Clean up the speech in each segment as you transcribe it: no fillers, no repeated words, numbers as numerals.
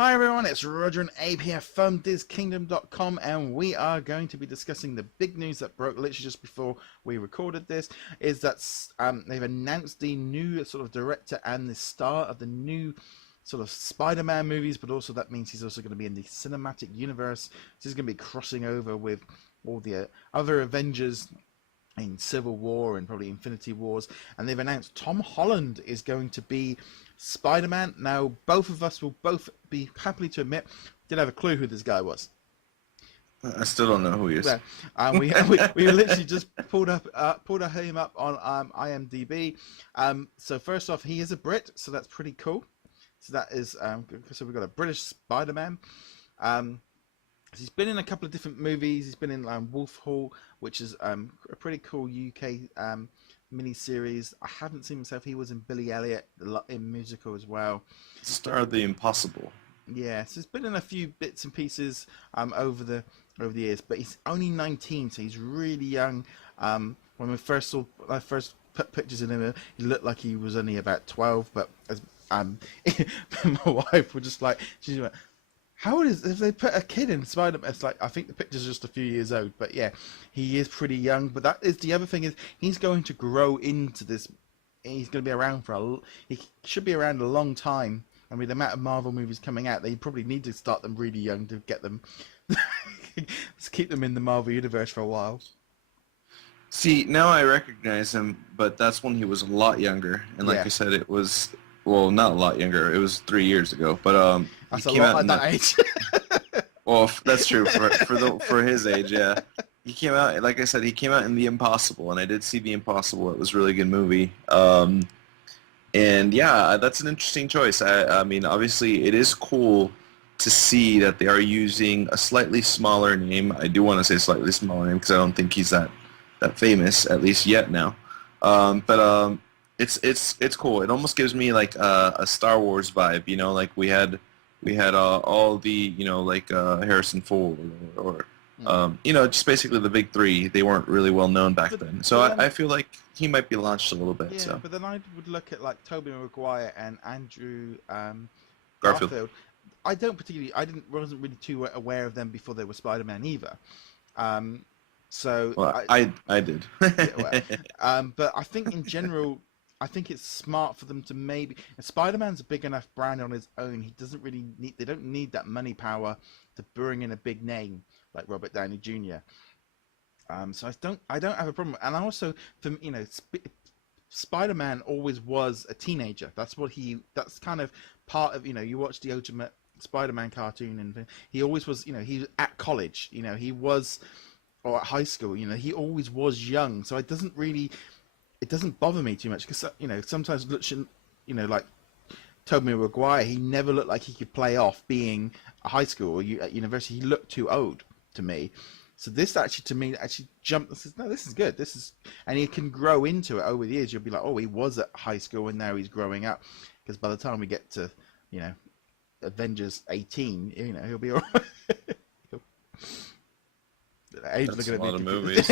Hi everyone, it's Roger and Abe here from DisKingdom.com, and we are going to be discussing the big news that broke literally just before we recorded this. Is that they've announced the new sort of director and the star of the new sort of Spider-Man movies, but also that means he's also going to be in the cinematic universe. So he's going to be crossing over with all the other Avengers in Civil War and probably Infinity Wars, and they've announced Tom Holland is going to be Spider-Man. Now, both of us will both be happily to admit didn't have a clue who this guy was. I still don't know who he is. Well, we literally just pulled him up on IMDb. So first off, he is a Brit, so that's pretty cool. So that is so we've got a British Spider-Man. He's been in a couple of different movies. He's been in Wolf Hall, which is a pretty cool UK mini-series. I haven't seen myself. He was in Billy Elliot in musical as well. Star of the Impossible. Yeah, so he's been in a few bits and pieces over the years, but he's only 19, so he's really young. When I first put pictures of him, he looked like he was only about 12. But as my wife was just like, she's like, how old is if they put a kid in Spider-Man? It's like, I think the picture's just a few years old, but yeah, he is pretty young. But that is the other thing, is he's going to grow into this. He's going to be around he should be around a long time. I mean, the amount of Marvel movies coming out, they probably need to start them really young to get them, to keep them in the Marvel universe for a while. See, now I recognize him, but that's when he was a lot younger. And like I said, it was, well, not a lot younger. It was 3 years ago. But that's he a came lot out at that age. Well, that's true for his age. Yeah, he came out, like I said, he came out in The Impossible, and I did see The Impossible. It was a really good movie. And yeah, that's an interesting choice. I mean, obviously, it is cool to see that they are using a slightly smaller name. I do want to say slightly smaller name because I don't think he's that famous, at least yet now. But it's cool. It almost gives me like a Star Wars vibe, you know, like we had all the, you know, like Harrison Ford or you know, just basically the big three. They weren't really well known back then, so I feel like he might be launched a little bit. Yeah, so. But then I would look at like Tobey Maguire and Andrew Garfield. I wasn't really too aware of them before they were Spider-Man either. So well, I did. But I think in general, I think it's smart for them to maybe. And Spider-Man's a big enough brand on his own. He doesn't really need. They don't need that money power to bring in a big name like Robert Downey Jr. So I don't have a problem. And also, for you know, Spider-Man always was a teenager. That's kind of part of, you know, you watch the Ultimate Spider-Man cartoon, and he always was. You know, he was at college. You know, he was, or at high school. You know, he always was young. So it doesn't bother me too much, because, you know, sometimes, you know, like Tobey Maguire, he never looked like he could play off being a high school or at university. He looked too old to me. So this actually, to me, jumped and says, no, this is good. And he can grow into it over the years. You'll be like, oh, he was at high school and now he's growing up. Because by the time we get to, you know, Avengers 18, you know, he'll be all right. That's a lot of movies.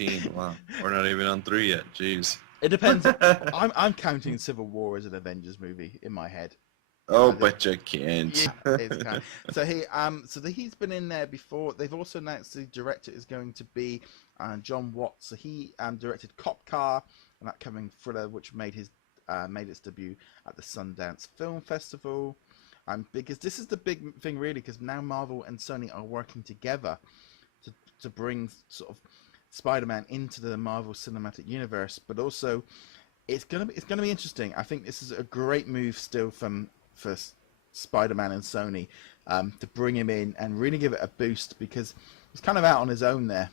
18, wow. We're not even on 3 yet, jeez. It depends. I'm counting Civil War as an Avengers movie in my head. Oh, but you can't. Yeah, it's kind of, so he's been in there before. They've also announced the director is going to be John Watts. So he directed Cop Car, and that coming thriller, which made its debut at the Sundance Film Festival. Because this is the big thing, really, because now Marvel and Sony are working together to bring sort of Spider-Man into the Marvel Cinematic Universe, but also it's gonna be interesting. I think this is a great move still for Spider-Man and Sony to bring him in and really give it a boost, because he's kind of out on his own there.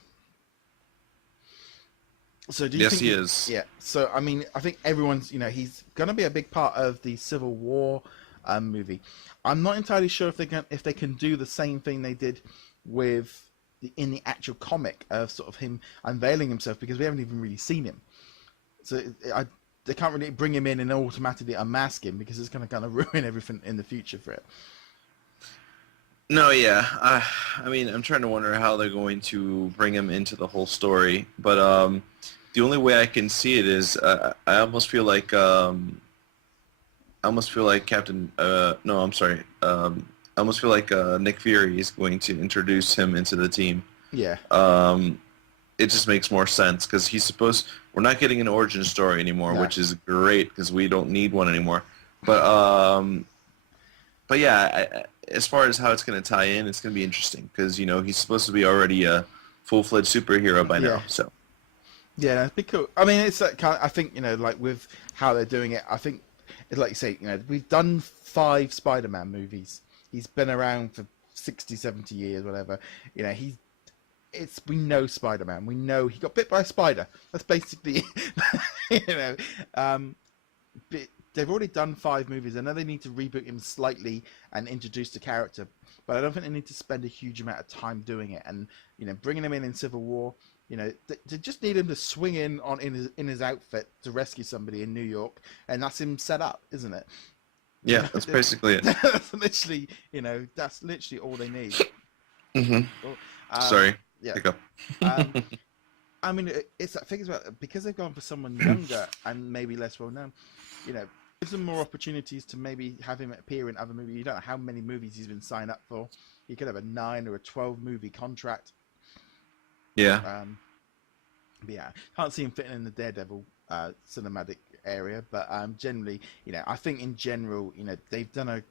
So do you think he is. Yeah. So I mean, I think everyone's, you know, he's gonna be a big part of the Civil War movie. I'm not entirely sure if they can do the same thing they did with in the actual comic of sort of him unveiling himself, because we haven't even really seen him. So they can't really bring him in and automatically unmask him, because it's going to kind of ruin everything in the future for it. No, yeah. I mean, I'm trying to wonder how they're going to bring him into the whole story. But the only way I can see it is I almost feel like I almost feel like Captain. No, I'm sorry. I almost feel like Nick Fury is going to introduce him into the team. Yeah. It just makes more sense because he's supposed. We're not getting an origin story anymore, No. which is great because we don't need one anymore. But yeah, as far as how it's going to tie in, it's going to be interesting because he's supposed to be already a full-fledged superhero by Yeah. now. So Yeah, it'd be cool. I mean, it's that kind I think, like with how they're doing it, I think, it's like you say, we've done 5 Spider-Man movies. He's been around for 60, 70 years, whatever. We know Spider-Man. We know he got bit by a spider. That's basically, you know, but they've already done 5 movies. I know they need to reboot him slightly and introduce the character, but I don't think they need to spend a huge amount of time doing it. And bringing him in Civil War, they just need him to swing in his outfit to rescue somebody in New York, and that's him set up, isn't it? yeah, that's basically it. That's literally, that's literally all they need. hmm Sorry, Yeah. pick up. I mean, it's that thing about because they've gone for someone younger and maybe less well known. Gives them more opportunities to maybe have him appear in other movies. You don't know how many movies he's been signed up for. He could have a 9 or a 12 movie contract. Yeah. But yeah, can't see him fitting in the Daredevil cinematic area. But generally, I think in general, they've done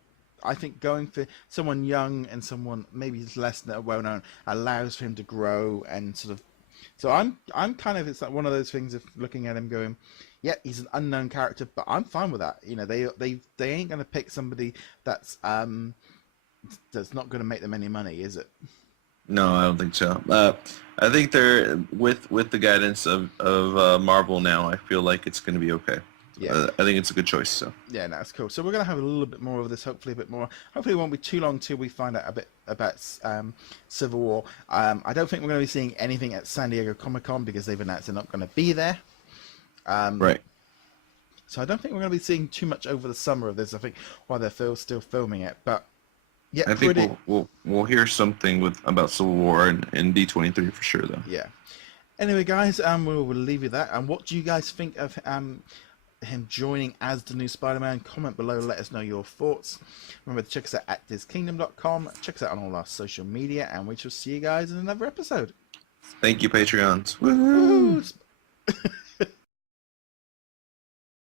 I think going for someone young and someone maybe less well known allows for him to grow and sort of. So I'm kind of, it's like one of those things of looking at him going, yeah, he's an unknown character, but I'm fine with that. They ain't gonna pick somebody that's not gonna make them any money, is it? No, I don't think so. I think they're with the guidance of Marvel now. I feel like it's going to be okay. Yeah. I think it's a good choice. So Yeah, no, that's cool. So we're gonna have a little bit more of this. Hopefully, a bit more. Hopefully, it won't be too long till we find out a bit about Civil War. I don't think we're gonna be seeing anything at San Diego Comic-Con because they've announced they're not gonna be there. right. So I don't think we're gonna be seeing too much over the summer of this. I think while they're still filming it, but yeah, I think we'll hear something about Civil War and D23 for sure though. Yeah. Anyway, guys, we'll leave you that. And what do you guys think of him joining as the new Spider-Man? Comment below, let us know your thoughts. Remember to check us out at DisKingdom.com. Check us out on all our social media, and we shall see you guys in another episode. Thank you, Patreons. Woo! Woo!